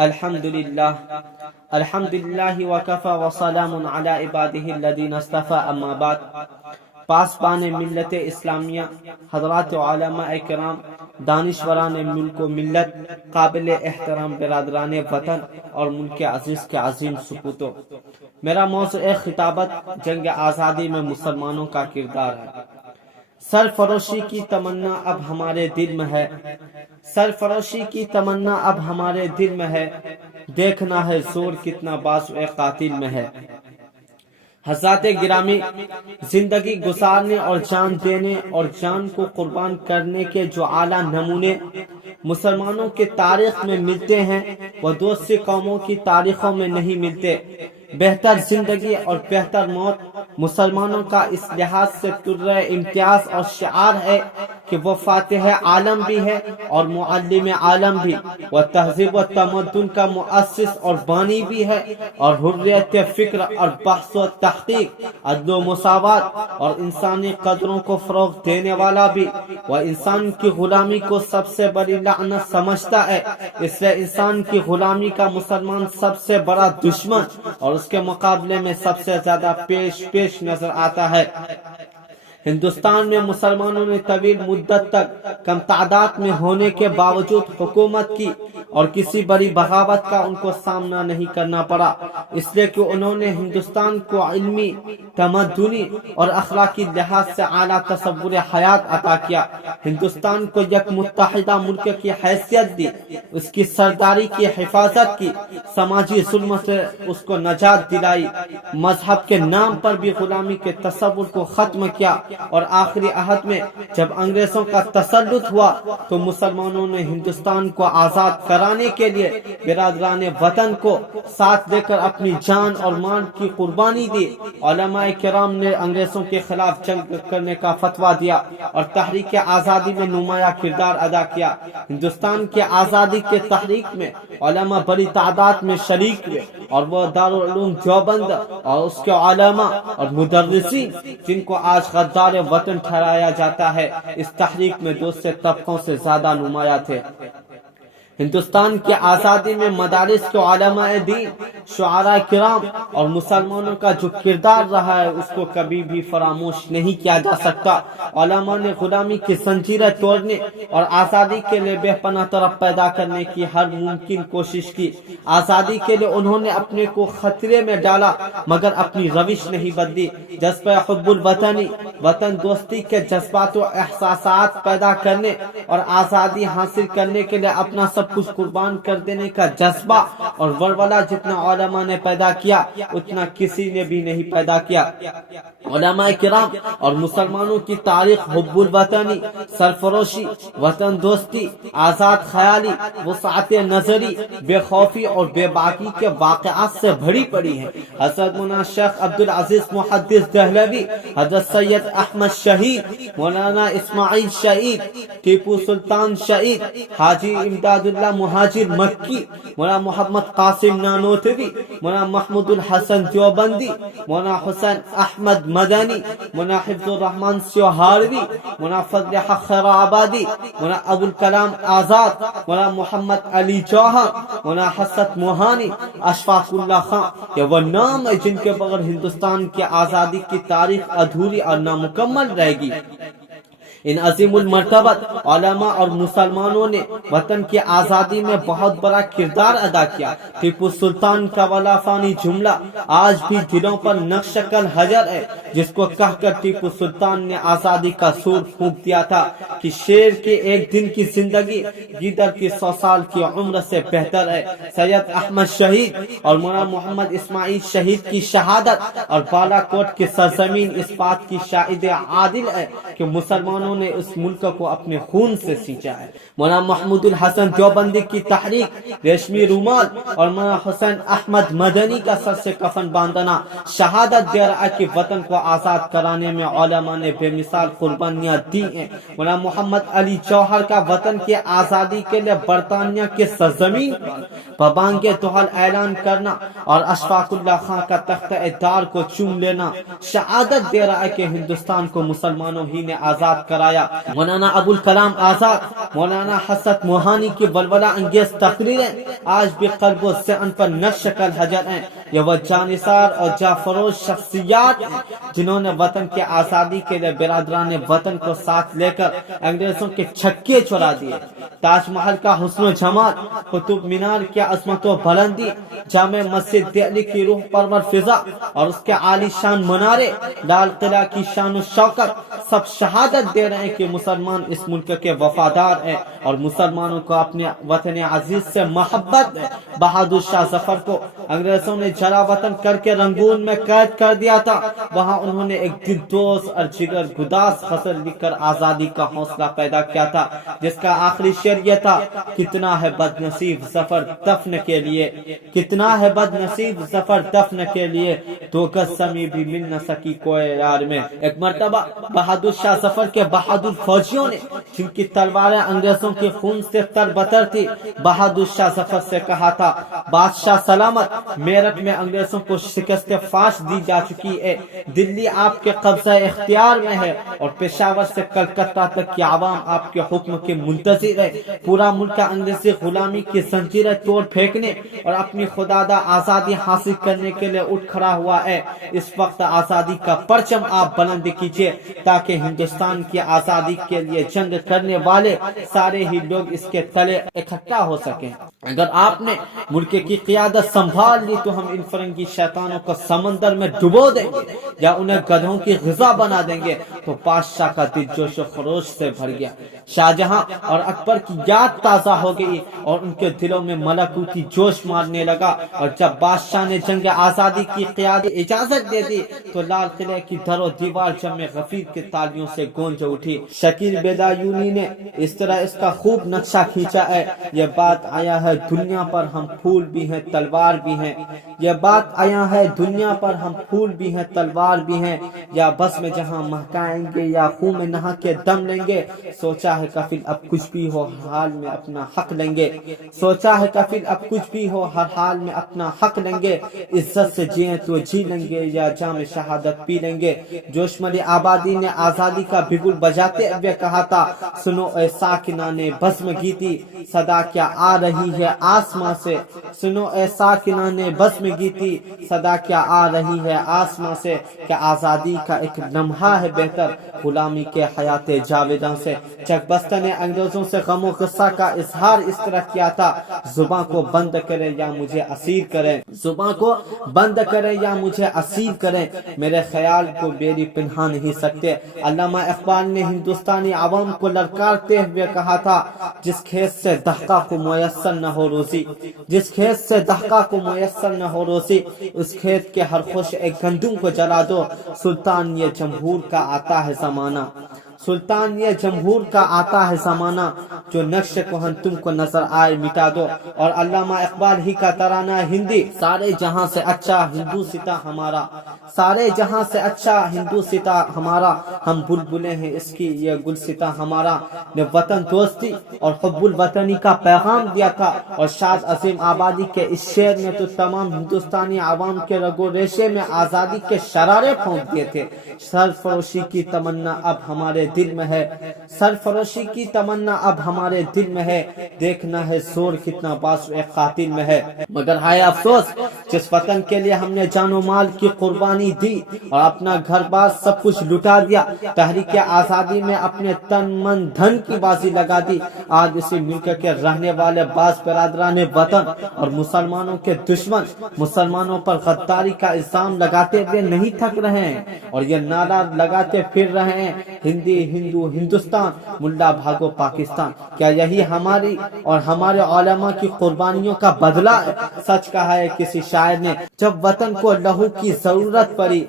الحمدللہ الحمدللہ وکفی وسلام علی عبادہ الذین اصطفی اما بعد۔ پاسبان ملت اسلامیہ، حضرات علماء کرام، دانشوران ملک و ملت، قابل احترام برادران وطن اور ملک عزیز کے عظیم سپوتوں، میرا موضوع خطابت جنگ آزادی میں مسلمانوں کا کردار ہے۔ سرفروشی کی تمنا اب ہمارے دل میں ہے، سرفروشی کی تمنا اب ہمارے دل میں ہے، دیکھنا ہے زور کتنا بازو قاتل میں ہے۔ حضرات گرامی، زندگی گزارنے اور جان دینے اور جان کو قربان کرنے کے جو اعلیٰ نمونے مسلمانوں کے تاریخ میں ملتے ہیں وہ دوسری قوموں کی تاریخوں میں نہیں ملتے۔ بہتر زندگی اور بہتر موت مسلمانوں کا اس لحاظ سے طرح امتیاز اور شعار ہے کہ وہ فاتح عالم بھی ہے اور معلم عالم بھی، وہ تہذیب و تمدن کا مؤسس اور بانی بھی ہے، اور حریت فکر اور بحث و تحقیق، عدل و مساوات اور انسانی قدروں کو فروغ دینے والا بھی۔ وہ انسان کی غلامی کو سب سے بڑی لعنت سمجھتا ہے، اس لیے انسان کی غلامی کا مسلمان سب سے بڑا دشمن اور اس کے مقابلے میں سب سے زیادہ پیش نظر آتا ہے۔ ہندوستان میں مسلمانوں نے طویل مدت تک کم تعداد میں ہونے کے باوجود حکومت کی اور کسی بڑی بغاوت کا ان کو سامنا نہیں کرنا پڑا، اس لیے کہ انہوں نے ہندوستان کو علمی، تمدنی اور اخلاقی لحاظ سے اعلیٰ تصور حیات عطا کیا، ہندوستان کو یک متحدہ ملک کی حیثیت دی، اس کی سرداری کی حفاظت کی، سماجی ظلم سے اس کو نجات دلائی، مذہب کے نام پر بھی غلامی کے تصور کو ختم کیا، اور آخری عہد میں جب انگریزوں کا تسلط ہوا تو مسلمانوں نے ہندوستان کو آزاد کرانے کے لیے برادران وطن کو ساتھ لے کر اپنی جان اور مال کی قربانی دی۔ علماء کرام نے انگریزوں کے خلاف جنگ کرنے کا فتویٰ دیا اور تحریک آزادی میں نمایاں کردار ادا کیا۔ ہندوستان کے آزادی کے تحریک میں علماء بڑی تعداد میں شریک ہوئے، اور وہ دارالعلوم دیوبند اور اس کے علماء اور مدرسین جن کو آج غدار وطن ٹھہرایا جاتا ہے، اس تحریک میں دوسرے طبقوں سے زیادہ نمایاں تھے۔ ہندوستان کی آزادی میں مدارس کے علماء دین، شعراء کرام اور مسلمانوں کا جو کردار رہا ہے اس کو کبھی بھی فراموش نہیں کیا جا سکتا۔ علماء نے غلامی کی زنجیریں توڑنے اور آزادی کے لیے بے پناہ طرف پیدا کرنے کی ہر ممکن کوشش کی۔ آزادی کے لیے انہوں نے اپنے کو خطرے میں ڈالا مگر اپنی روش نہیں بدلی۔ جذبہ حب الوطنی، وطن دوستی کے جذبات و احساسات پیدا کرنے اور آزادی حاصل کرنے کے لیے اپنا سب کچھ قربان کر دینے کا جذبہ اور ولولہ جتنا علماء نے پیدا کیا اتنا کسی نے بھی نہیں پیدا کیا۔ علماء کرام اور مسلمانوں کی تاریخ حب الوطنی، سرفروشی، وطن دوستی، آزاد خیالی، وسعت نظری، بے خوفی اور بے باکی کے واقعات سے بھری پڑی ہے۔ حضرت مولانا شیخ عبدالعزیز محدث دہلوی، حضرت سید احمد شہید، مولانا اسماعیل شہید، ٹیپو سلطان شہید، حاجی امداد اللہ مہاجر مکی، مولانا محمد قاسم نانوتوی، مولانا محمود الحسن دیوبندی، مولانا حسین احمد مدنی، مولانا حفظ الرحمن سیوہاروی، مولانا فضل حق خیر آبادی، مولانا ابوالکلام آزاد، مولانا محمد علی جوہر، مولانا حسن موہانی، اشفاق اللہ خان، یہ وہ نام ہے جن کے بغیر ہندوستان کی آزادی کی تاریخ ادھوری اور نامکمل رہے گی۔ ان عظیم المرتبت علماء اور مسلمانوں نے وطن کی آزادی میں بہت بڑا کردار ادا کیا۔ ٹیپو سلطان کا ولا فانی جملہ آج بھی دلوں پر نقش کل حجر ہے، جس کو کہہ کر ٹیپو سلطان نے آزادی کا سور پھونک دیا تھا کہ شیر کے ایک دن کی زندگی گیدڑ کی 100 سال کی عمر سے بہتر ہے۔ سید احمد شہید اور مولانا محمد اسماعیل شہید کی شہادت اور بالا کوٹ کی سرزمین اس بات کی شاہد عادل ہے کہ مسلمانوں نے اس ملک کو اپنے خون سے سینچا ہے۔ مولانا محمود الحسن دیوبندی کی تحریک، ریشمی رومال اور مولانا حسین احمد مدنی کا سر سے کفن باندھنا شہادت دے رہا ہے کہ وطن کو آزاد کرانے میں علماء نے بے مثال قربانیاں دی ہیں۔ مولانا محمد علی جوہر کا وطن کی آزادی کے لیے برطانیہ کے سرزمین پر بانگ دہل اعلان کرنا اور اشفاق اللہ خان کا تختہ دار کو چوم لینا شہادت دے رہا ہے کہ ہندوستان کو مسلمانوں ہی نے آزاد کرایا۔ مولانا ابوالکلام آزاد، مولانا حسرت موہانی کی ولولہ انگیز تقریریں آج بھی قلب و ذہن پر نقش کل حجر ہیں۔ یہ وہ جانثار اور جافروز شخصیات ہیں جنہوں نے وطن کی آزادی کے لیے برادران وطن کو ساتھ لے کر انگریزوں کے چھکے چھڑا دیے۔ تاج محل کا حسن و جمال، قطب مینار کی عظمت و بلندی، جامع مسجد دہلی کی روح پرور فضا اور اس کے عالی شان منارے، لال قلعہ کی شان و شوکت، سب شہادت دے رہے ہیں کہ مسلمان اس ملک کے وفادار ہیں اور مسلمانوں کو اپنے وطن عزیز سے محبت ہے۔ بہادر شاہ ظفر کو انگریزوں نے جلا وطن کر کے رنگون میں قید کر دیا تھا، وہاں انہوں نے ایک دل دوز اور جگر گداز خطر لکھ کر آزادی کا حوصلہ پیدا کیا تھا، جس کا آخری شعر یہ تھا: کتنا ہے بد نصیب ظفر دفن کے لیے، کتنا ہے بد نصیب ظفر دفن کے لیے، دو گز زمیں بھی مل نہ سکی کوئے یار میں۔ ایک مرتبہ بہادر شاہ ظفر کے بہادر فوجیوں نے، جن کی تلواریں انگریزوں کے خون سے تر بتر تھی، بہادر شاہ ظفر سے کہا تھا: بادشاہ سلامت، میرٹھ میں انگریزوں کو شکست فاش دی جا چکی ہے، دلی آپ کے قبضہ اختیار میں ہے اور پشاور سے کلکتہ تک کی عوام آپ کے حکم کے منتظر ہے۔ پورا ملک انگریزی غلامی کی زنجیریں توڑ پھینکنے اور اپنی خدادہ آزادی حاصل کرنے کے لیے اٹھ کھڑا ہوا ہے۔ اس وقت آزادی کا پرچم آپ بلند کیجیے تاکہ ہندوستان کی آزادی کے لیے جنگ کرنے والے سارے ہی لوگ اس کے تلے اکٹھا ہو سکیں۔ اگر آپ نے ملک کی قیادت سنبھال لی تو ہم ان فرنگی شیطانوں کو سمندر میں ڈبو دیں گے یا انہیں گدھوں کی غذا بنا دیں گے۔ تو بادشاہ کا دل جوش و خروش سے بھر گیا۔ شاہجہاں اور اکبر کی یاد تازہ ہو گئی اور ان کے دلوں میں ملکوتی جوش مارنے لگا، اور جب بادشاہ نے جنگ آزادی کی قیادت اجازت دے دی تو لال قلعے کی در و دیوار جم غفیر کی تالیوں سے گونج اٹھی۔ شکیل بیدایونی نے اس طرح اس کا خوب نقشہ کھینچا ہے: یہ بات آیا ہے دنیا پر ہم پھول بھی ہیں تلوار بھی ہیں، یہ بات آیا ہے دنیا پر ہم پھول بھی ہیں تلوار بھی ہیں، یا بس میں جہاں مہکائیں گے یا خون میں نہا کے دم لیں گے، سوچا ہے کفیل اب کچھ بھی ہو ہر حال میں اپنا حق لیں گے، سوچا ہے کفیل اب کچھ بھی ہو ہر حال میں اپنا حق لیں گے، عزت سے جیئیں تو جی لیں گے یا جام شہادت پی لیں گے۔ جوش ملی آبادی نے آزادی کا بگل بجاتے ہوئے کہا تھا: سنو اے ساکنان بزم گیتی، صدا کیا آ رہی ہے آسماں سے، سنو اے ساکنان بزم گیتی، صدا کیا آ رہی ہے آسماں سے، کہ آزادی کا ایک لمحہ ہے بہتر غلامی کے حیات جاویداں سے۔ چک بستہ نے انگریزوں سے غم و غصہ کا اظہار اس طرح کیا تھا: زباں کو بند کریں یا مجھے اسیر کریں، زباں کو بند کریں یا مجھے اسیر کریں، میرے خیال کو بیری پنہا نہیں سکتے۔ علامہ اقبال نے ہندوستانی عوام کو للکارتے ہوئے کہا تھا: جس کھیت سے دہقاں کو میسر نہ ہو روزی، جس کھیت سے دہقاں کو میسر نہ ہو روزی، اس کھیت کے ہر خوش ایک گندم کو جلا دو، سلطان یہ جمہور کا آتا ہے زمانہ، سلطان یہ جمہور کا آتا ہے زمانہ، جو نقش کوہن تم کو نظر آئے مٹا دو۔ اور علامہ اقبال ہی کا ترانہ ہندی: سارے جہاں سے اچھا ہندو ستا ہمارا، سارے جہاں سے اچھا ہندو ستا ہمارا، ہم بلبلیں ہیں اس کی یہ گل ستا ہمارا، نے وطن دوستی اور حب الوطنی کا پیغام دیا تھا۔ اور شاد عظیم آبادی کے اس شعر نے تو تمام ہندوستانی عوام کے رگو ریشے میں آزادی کے شرارے پھونک دیے تھے۔ سرفروشی کی تمنا اب ہمارے دل میں ہے، سرفروشی کی تمنا اب ہمارے دل میں ہے، دیکھنا ہے زور کتنا بازو ایک قاتل میں ہے۔ مگر ہائے افسوس جس وطن کے لیے ہم نے جان و مال کی قربانی دی اور اپنا گھر بار سب کچھ لٹا دیا، تحریک آزادی میں اپنے تن من دھن کی بازی لگا دی، آج اسی ملک کے رہنے والے بعض برادران وطن اور مسلمانوں کے دشمن مسلمانوں پر غداری کا الزام لگاتے ہوئے نہیں تھک رہے ہیں اور یہ نعرہ لگاتے پھر رہے ہیں: ہندی ہندی ہندو ہندوستان، ملا بھاگو پاکستان۔ کیا یہی ہماری اور ہمارے علماء کی قربانیوں کا بدلہ ہے؟ سچ کہا ہے کسی شاعر نے، جب وطن کو لہو کی ضرورت پڑی،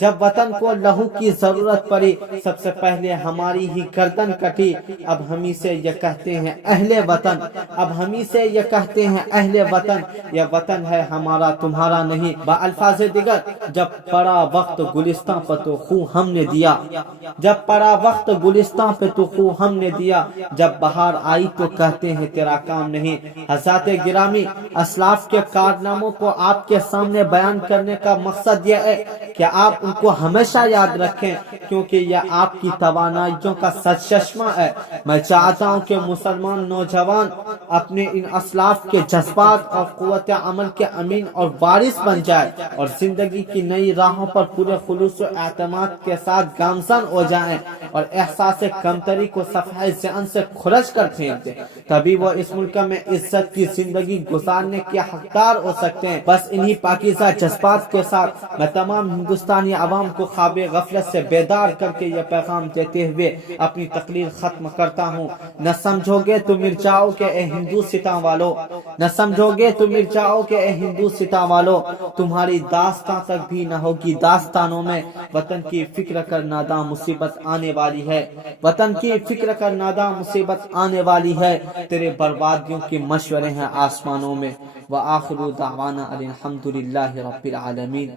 جب وطن کو لہو کی ضرورت پڑی، سب سے پہلے ہماری ہی گردن کٹی۔ اب ہمیں سے یہ کہتے ہیں اہل وطن، اب ہمیں سے یہ کہتے ہیں اہل وطن، یہ وطن ہے ہمارا تمہارا نہیں۔ الفاظ دیگر، جب پڑا وقت گلستان پر تو خون ہم نے دیا، جب پڑا وقت گلستان پہ تو خون ہم نے دیا، جب بہار آئی تو کہتے ہیں تیرا کام نہیں۔ حضرات گرامی، اسلاف کے کارناموں کو آپ کے سامنے بیان کرنے کا مقصد یہ ہے کہ آپ ان کو ہمیشہ یاد رکھیں، کیونکہ یہ آپ کی توانائیوں کا سرچشمہ ہے۔ میں چاہتا ہوں کہ مسلمان نوجوان اپنے ان اسلاف کے جذبات اور قوت عمل کے امین اور وارث بن جائے، اور زندگی کی نئی راہوں پر پورے خلوص و اعتماد کے ساتھ گامزن ہو جائیں، اور احساس کمتری کو صفحہ ذہن سے کھرچ کر پھینک دیں۔ تبھی وہ اس ملک میں عزت کی زندگی گزارنے کے حقدار ہو سکتے ہیں۔ بس انہی پاکیزہ جذبات کے ساتھ میں تمام ہندوستانی عوام کو خواب غفلت سے بیدار کر کے یہ پیغام دیتے ہوئے اپنی تقریر ختم کرتا ہوں۔ نہ سمجھو گے تو مر جاؤ کہ اے ہندو ستاں والو، نہ سمجھو گے تو مر جاؤ کہ اے ہندو ستاں والو، تمہاری داستان تک بھی نہ ہوگی داستانوں میں۔ وطن کی فکر کر ناداں مصیبت آنے والی ہے، وطن کی فکر کر ناداں مصیبت آنے والی ہے، تیرے بربادیوں کے مشورے ہیں آسمانوں میں۔ وآخر دعوانا الحمدللہ رب العالمین۔